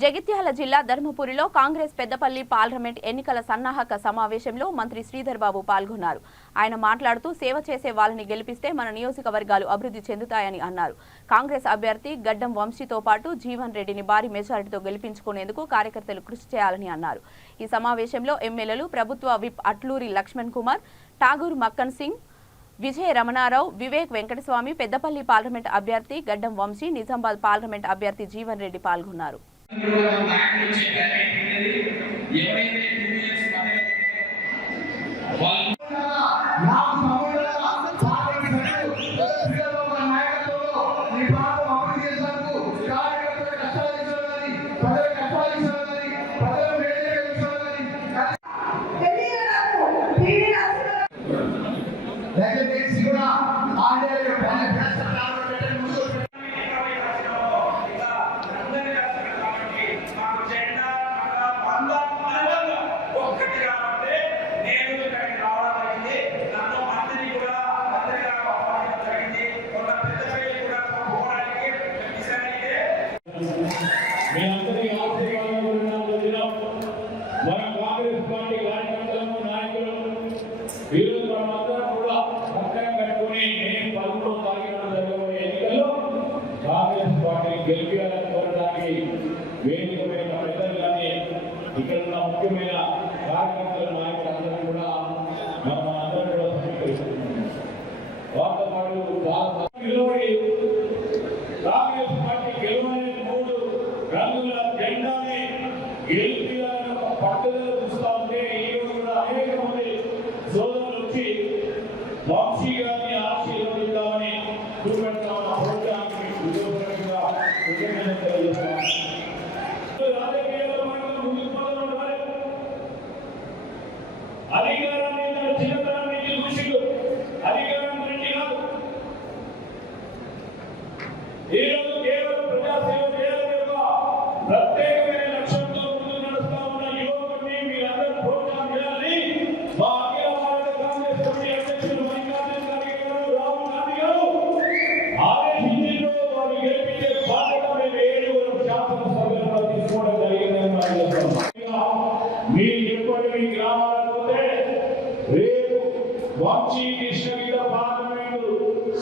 జగిత్యాల జిల్లా ధర్మపురిలో కాంగ్రెస్ పెద్దపల్లి పార్లమెంట్ ఎన్నికల సన్నాహక సమావేశంలో మంత్రి శ్రీధర్ బాబు పాల్గొన్నారు. ఆయన మాట్లాడుతూ సేవ చేసే వాళ్ళని గెలిపిస్తే మన నియోజకవర్గాలు అభివృద్ధి చెందుతాయని అన్నారు. కాంగ్రెస్ అభ్యర్థి గడ్డం వంశీతో పాటు జీవన్ రెడ్డిని భారీ మెజారిటీతో గెలిపించుకునేందుకు కార్యకర్తలు కృషి చేయాలని అన్నారు. ఈ సమావేశంలో ఎమ్మెల్యేలు ప్రభుత్వ విప్ అట్లూరి లక్ష్మణ్ కుమార్, ఠాగూర్ మక్కన్ సింగ్, విజయ రమణారావు, వివేక్ వెంకటస్వామి, పెద్దపల్లి పార్లమెంట్ అభ్యర్థి గడ్డం వంశీ, నిజామాబాద్ పార్లమెంట్ అభ్యర్థి జీవన్ రెడ్డి పాల్గొన్నారు. ఇక్కడ ముఖ్యమైన కార్యకర్తల నాయకులందరూ కూడా అందరూ కూడా సమీకరిస్తున్నారు. వారితో పాటు కాంగ్రెస్ పార్టీ గెలవని 3 రంగుల జెండాని గెలిపించాలని ఒక పట్టుదల చూస్తూ ఉంటే ఈరోజు కూడా అనేక మంది సోదరులు వచ్చి వంశీ గారిని ఆశీర్వదిద్దామని చూపెడతా ఉన్న ప్రోగ్రాంకి ఉద్యోగపరంగా కృతజ్ఞతలు తెలియజేస్తున్నాను. అధికారాన్ని చిన్నతనం నుంచి చూసి అధికారం నుంచి కాదు, ఈరోజు కేవలం ప్రజాసేవ చేయాలని ఒక ప్రత్యేకమైన లక్ష్యంతో ముందు నడుస్తా ఉన్న యువకుడిని మీరందరూ ప్రోత్సాహం చేయాలని మా అఖిల భారత కాంగ్రెస్ కమిటీ అధ్యక్షులు మల్లికార్జున ఖార్గే గారు, రాహుల్ గాంధీ గారు ఆదేశించారు. వారిని గెలిపించే బాధ్యత మేము 7 శాసనసభ్యులుగా తీసుకోవడం జరిగిందని మనం చెప్తున్నాం. మీరు చెప్పండి, మీ గ్రామాలకు రేపు వంశీ కృష్ణగిరి పార్లమెంటు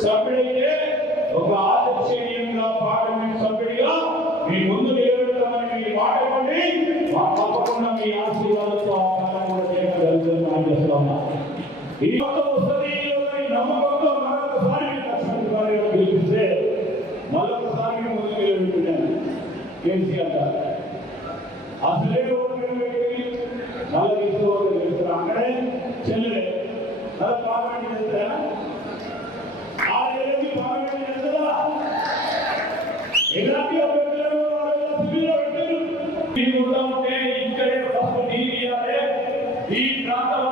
సభ్యుడైతే ఒక ఆదర్శనీయంగా పార్లమెంట్ సభ్యుడిగా మీ ముందు నిలబెడతామని మీరు మాట్లాడండి. తప్పకుండా మీ ఆశీర్వాదంతో కూడా చేయడం జరుగుతుంది మనం చేస్తున్నా. ఈ వసతి నమ్మకంతో మరొకసారి గెలిపిస్తే మరొకసారి ముందు నిలబెట్టుకున్నాను కేసీఆర్ గారు. అసలే ఓటు మళ్ళీ తీసుకోవాలి గెలుస్తారు. అక్కడే చెల్లెలే మళ్ళీ పార్లమెంట్ చేస్తారా? ఆ ఏళ్ళకి పార్లమెంట్ చేస్తారా? ఎలాంటి అభ్యర్థులను సివిల్లో పెట్టారు. ఉంటే ఇక్కడే ఫస్ట్ టీవీ ఈ ప్రాంతంలో